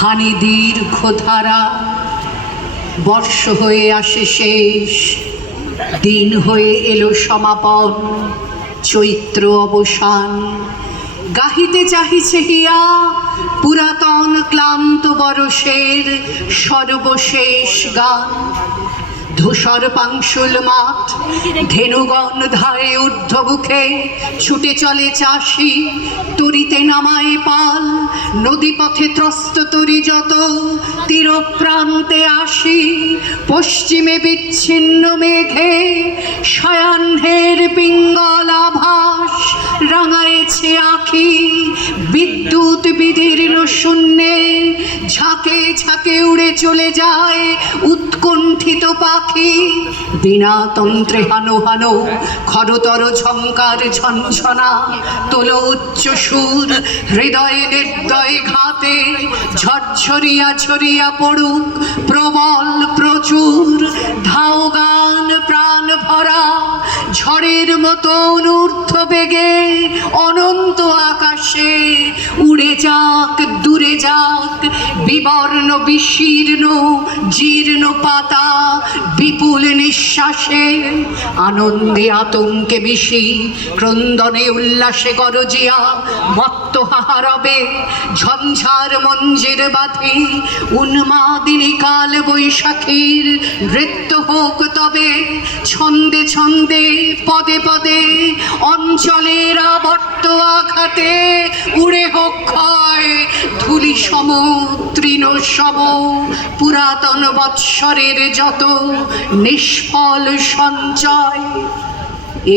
হানি দীর্ঘ ধারা বর্ষ হয়ে আসে শেষ, দিন হয়ে এলো সমাপন, চৈত্র অবসান। গাহিতে চাহিছে হিয়া, পুরাতন ক্লান্ত বরষের সর্বশেষ গান। ধূসর পাংশুল মাঠ, ধেনুগণ ধারে ঊর্ধ্বমুখে ছুটে চলে চাষি, তরিতে নামায় পাল, নদীপথে ত্রস্ত তরি যত তীর প্রান্তে আসি, পশ্চিমে বিচ্ছিন্ন মেঘে সায়াহ্নের পিঙ্গল আভাস রাঙায়েছে আখি, বিদ্যুৎ বিদীর্ণ শূন্যে ঝাঁকে ঝাঁকে উড়ে চলে যায় উৎকণ্ঠিত পাখি। বিনা তন্ত্রে হানো হানো খরতর ঝঙ্কার ঝনঝনা, তোলো উচ্চ সুর হৃদয়ে নির্দয় ঘাতে, ঝরঝরিয়া ছড়িয়া পড়ুক প্রবল প্রচুর। ধাও গান প্রাণ ভরা ঝড়ের মতো ঊর্ধ্ব বেগে অনন্ত আকাশে উড়ে যাক, দূরে যাক, বিবর্ণ, বিশীর্ণ, জীর্ণ পাতা, বিপুল নিঃশ্বাসে, আনন্দে আতঙ্কে বিষি ক্রন্দনে উল্লাসে গরজিয়া, মত্ত হাহারবে, ঝঞ্ঝার মঞ্জের বাঁধি, উন্মাদিনী কাল বৈশাখীর নৃত্য হোক তবে, ছন্দে ছন্দে, পদে পদে, অঞ্চলের আবর্ত আঘাতে, উড়ে হোক ধুলি সব পুরাতন বৎসরের যত নিষ্ফল সঞ্চয়